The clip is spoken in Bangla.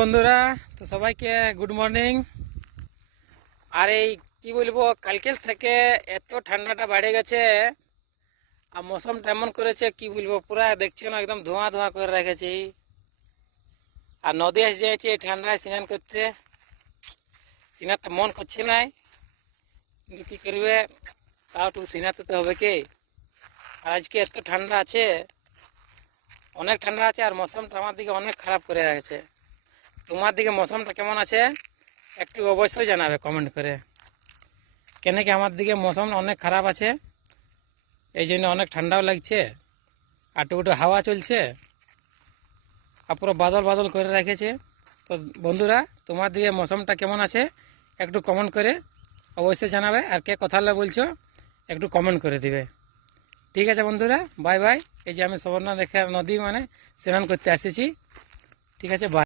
বন্ধুরা, তো সবাইকে গুড মর্নিং। আর এই কি বলবো, কালকের থেকে এত ঠান্ডাটা বেড়ে গেছে আর মৌসুমটা এমন করেছে কি বলবো, পুরা দেখছি না একদম ধোঁয়া ধোঁয়া করে রেখেছি। আর নদী এসে যাচ্ছে এই ঠান্ডায় স্নান করতে, স্নান তো মন করছে নাই, কিন্তু কি করবে, তাও একটু স্নাতে তো হবে কি। আর আজকে এত ঠান্ডা আছে, অনেক ঠান্ডা আছে, আর মৌসুমটা আমার দিকে অনেক খারাপ করে রেখেছে। তোমার দিকে মৌসুমটা কেমন আছে একটু অবশ্যই জানাবে কমেন্ট করে। কেন কি আমার দিকে মৌসুম অনেক খারাপ আছে, এই জন্য অনেক ঠান্ডাও লাগছে, আর একটু হাওয়া চলছে, আর পুরো বাদল বাদল করে রেখেছে। তো বন্ধুরা, তোমার দিকে মৌসুমটা কেমন আছে একটু কমেন্ট করে অবশ্যই জানাবে। আর কে কথা বলছো একটু কমেন্ট করে দিবে। ঠিক আছে বন্ধুরা, বাই বাই। এই যে আমি সুবর্ণরেখা নদী স্নান করতে এসেছি। ঠিক আছে, বাই।